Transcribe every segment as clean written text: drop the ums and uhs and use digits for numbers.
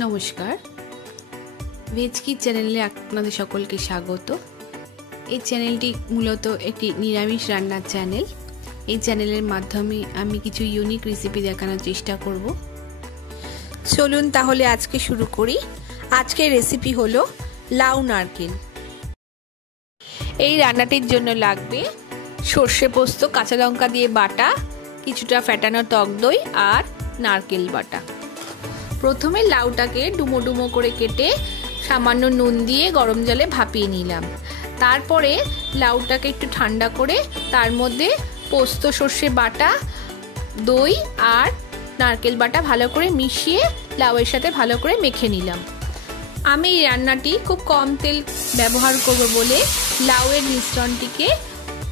নমস্কার, veg kid চ্যানেলে আপনাদের সকলকে স্বাগত। এই চ্যানেলটি মূলত একটি নিরামিষ রান্নার চ্যানেল। এই চ্যানেলের মাধ্যমে আমি কিছু ইউনিক রেসিপি দেখানোর চেষ্টা করব। চলুন তাহলে আজকে শুরু করি। আজকের রেসিপি হলো লাউ নারকেল। এই রান্নাটির জন্য লাগবে সর্ষে পোস্ত, কাঁচা লঙ্কা দিয়ে বাটা, কিছুটা ফ্যাটানো টক দই আর নারকেল বাটা। প্রথমে লাউটাকে ডুমো ডুমো করে কেটে সামান্য নুন দিয়ে গরম জলে ভাপিয়ে নিলাম। তারপরে লাউটাকে একটু ঠান্ডা করে তার মধ্যে পোস্ত, সর্ষে বাটা, দই আর নারকেল বাটা ভালো করে মিশিয়ে লাউয়ের সাথে ভালো করে মেখে নিলাম। আমি এই রান্নাটি খুব কম তেল ব্যবহার করব বলে লাউয়ের মিশ্রণটিকে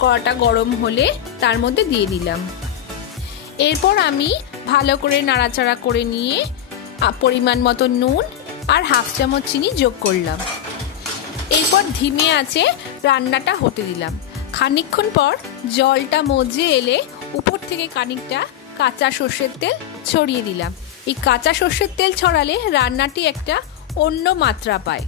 কড়াটা গরম হলে তার মধ্যে দিয়ে দিলাম। এরপর আমি ভালো করে নাড়াচাড়া করে নিয়ে পরিমাণ মতো নুন আর হাফ চামচ চিনি যোগ করলাম। এরপর ধিমে আঁচে রান্নাটা হতে দিলাম। খানিকক্ষণ পর জলটা মজে এলে উপর থেকে খানিকটা কাঁচা সর্ষের তেল ছড়িয়ে দিলাম। এই কাঁচা সর্ষের তেল ছড়ালে রান্নাটি একটা অন্য মাত্রা পায়।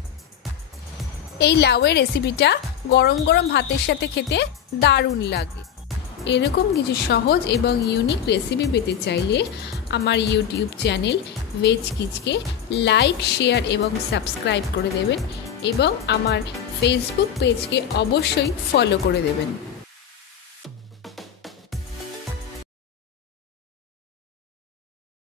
এই লাউয়ের রেসিপিটা গরম গরম ভাতের সাথে খেতে দারুণ লাগে। এরকম কিছু সহজ এবং ইউনিক রেসিপি পেতে চাইলে আমার ইউটিউব চ্যানেল ভেজ কিচকে লাইক, শেয়ার এবং সাবস্ক্রাইব করে দেবেন এবং আমার ফেসবুক পেজকে অবশ্যই ফলো করে দেবেন।